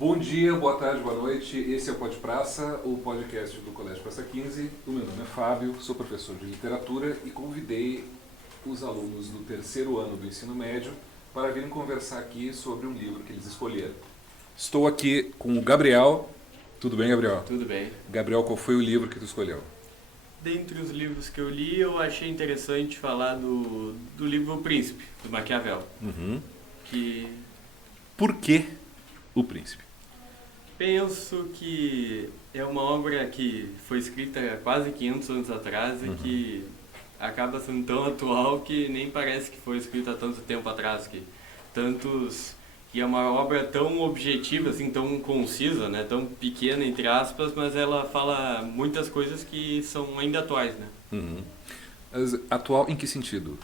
Bom dia, boa tarde, boa noite. Esse é o Pod Praça, o podcast do Colégio Praça 15. O meu nome é Fábio, sou professor de literatura e convidei os alunos do terceiro ano do ensino médio para virem conversar aqui sobre um livro que eles escolheram. Estou aqui com o Gabriel. Tudo bem, Gabriel? Tudo bem. Gabriel, qual foi o livro que tu escolheu? Dentre os livros que eu li, eu achei interessante falar do livro O Príncipe, do Maquiavel. Que Por que O Príncipe? penso que é uma obra que foi escrita há quase 500 anos atrás e que acaba sendo tão atual que nem parece que foi escrita há tanto tempo atrás. Que é uma obra tão objetiva, assim, tão concisa, né, tão pequena, entre aspas, mas ela fala muitas coisas que são ainda atuais, né? Mas atual em que sentido?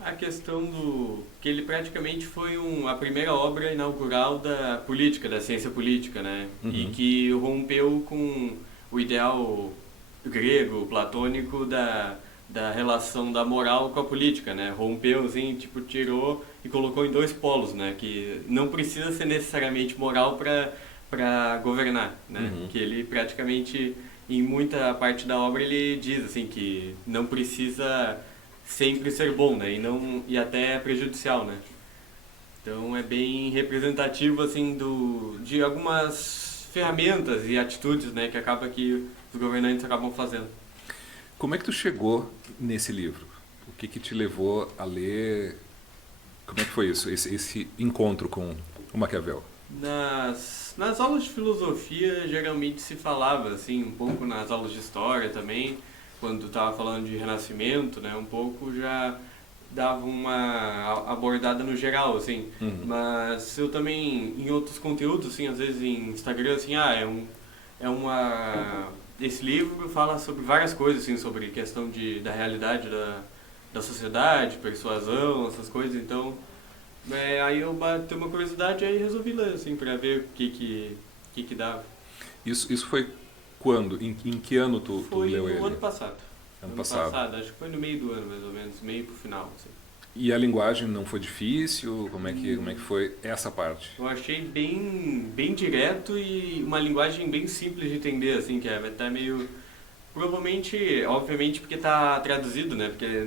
A questão do que ele praticamente foi a primeira obra inaugural da política, da ciência política, né? E que rompeu com o ideal grego, platônico da relação da moral com a política, né? Rompeu, assim, tipo, tirou e colocou em dois polos, né? Que não precisa ser necessariamente moral para governar, né? Que ele praticamente, em muita parte da obra, ele diz, assim, que não precisa sempre ser bom, né? E até é prejudicial, né? Então é bem representativo, assim, de algumas ferramentas e atitudes, né? Que os governantes acabam fazendo. Como é que tu chegou nesse livro? O que te levou a ler? Como é que foi isso, esse encontro com o Maquiavel? Nas aulas de filosofia, geralmente se falava, assim, um pouco nas aulas de história também, quando estava falando de Renascimento, né, um pouco já dava uma abordada no geral, assim. Mas eu também, em outros conteúdos, assim, às vezes em Instagram, assim, esse livro fala sobre várias coisas, assim, sobre questão da realidade da sociedade, persuasão, essas coisas, então... aí eu bati uma curiosidade e resolvi ler, assim, pra ver o que dava. Isso foi quando? Em que ano tu Foi leu ele? no ano passado. Ano passado. Acho que foi no meio do ano, mais ou menos, meio pro final, assim. E a linguagem não foi difícil? Como é que foi essa parte? Eu achei bem direto e uma linguagem bem simples de entender, assim, que é até meio... Provavelmente, obviamente, porque tá traduzido, né? Porque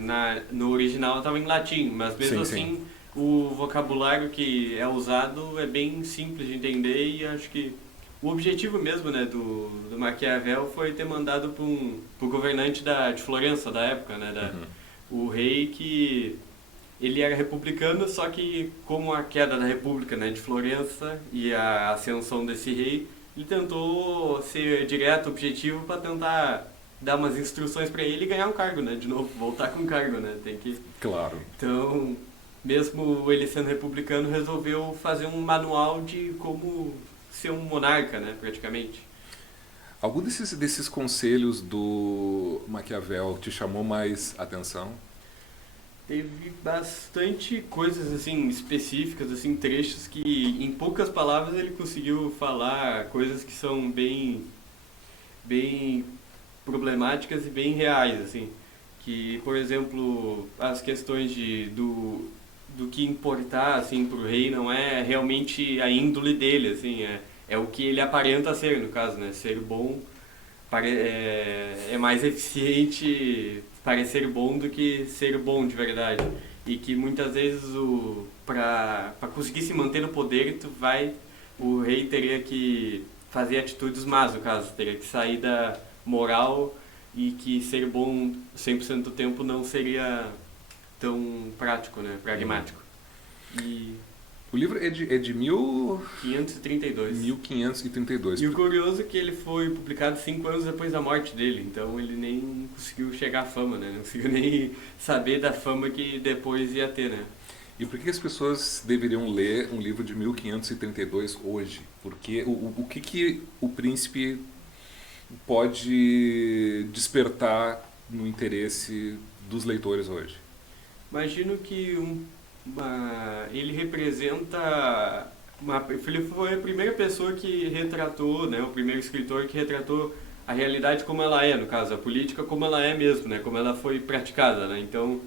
no original estava em latim, mas mesmo Sim. assim o vocabulário que é usado é bem simples de entender e acho que o objetivo mesmo, né, do Maquiavel foi ter mandado pro governante de Florença da época, né, o rei que ele era republicano, só que como a queda da República, né, de Florença e a ascensão desse rei, ele tentou ser direto, objetivo para tentar dar umas instruções para ele e ganhar um cargo, né, de novo, voltar com o cargo, né, tem que... Claro. Então, mesmo ele sendo republicano, resolveu fazer um manual de como ser um monarca, né, praticamente. Algum desses conselhos do Maquiavel te chamou mais atenção? Teve bastante coisas assim específicas, assim trechos que em poucas palavras ele conseguiu falar coisas que são bem problemáticas e bem reais, assim. Que, por exemplo, as questões do que importar assim pro rei não é realmente a índole dele, assim, é o que ele aparenta ser, no caso, né? Ser bom é mais eficiente parecer bom do que ser bom de verdade. E que muitas vezes para conseguir se manter no poder, o rei teria que fazer atitudes más, no caso, teria que sair da moral e que ser bom 100% do tempo não seria tão prático, né, pragmático. E O livro é de 532. 1532. E o curioso é que ele foi publicado 5 anos depois da morte dele, então ele nem conseguiu chegar à fama, né? Não conseguiu nem saber da fama que depois ia ter, né? E por que as pessoas deveriam ler um livro de 1532 hoje? Porque o que o príncipe pode despertar no interesse dos leitores hoje? Imagino que ele representa ele foi a primeira pessoa que retratou, né, o primeiro escritor que retratou a realidade como ela é, no caso, a política como ela é mesmo, né, como ela foi praticada, né? Então,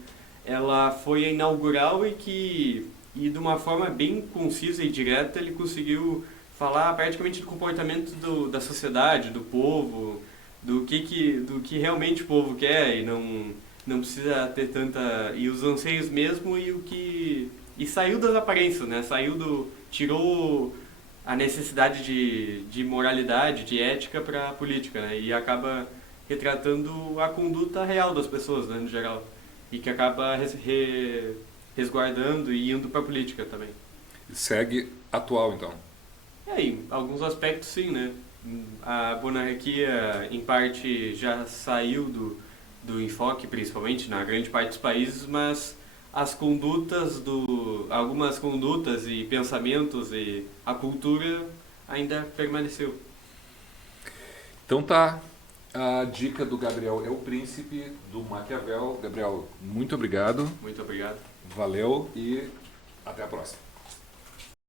ela foi a inaugural e de uma forma bem concisa e direta ele conseguiu falar praticamente do comportamento da sociedade, do povo, do que realmente o povo quer, e não precisa ter tanta... E os anseios mesmo, e saiu das aparências, né? Tirou a necessidade de moralidade, de ética para a política, né? E acaba retratando a conduta real das pessoas, né, no geral. E que acaba resguardando e indo para a política também. Segue atual, então. Em alguns aspectos sim, né? A monarquia, em parte, já saiu do enfoque, principalmente na grande parte dos países, mas algumas condutas e pensamentos e a cultura ainda permaneceu. Então tá, a dica do Gabriel é o Príncipe, do Maquiavel. Gabriel, muito obrigado. Muito obrigado. Valeu e até a próxima.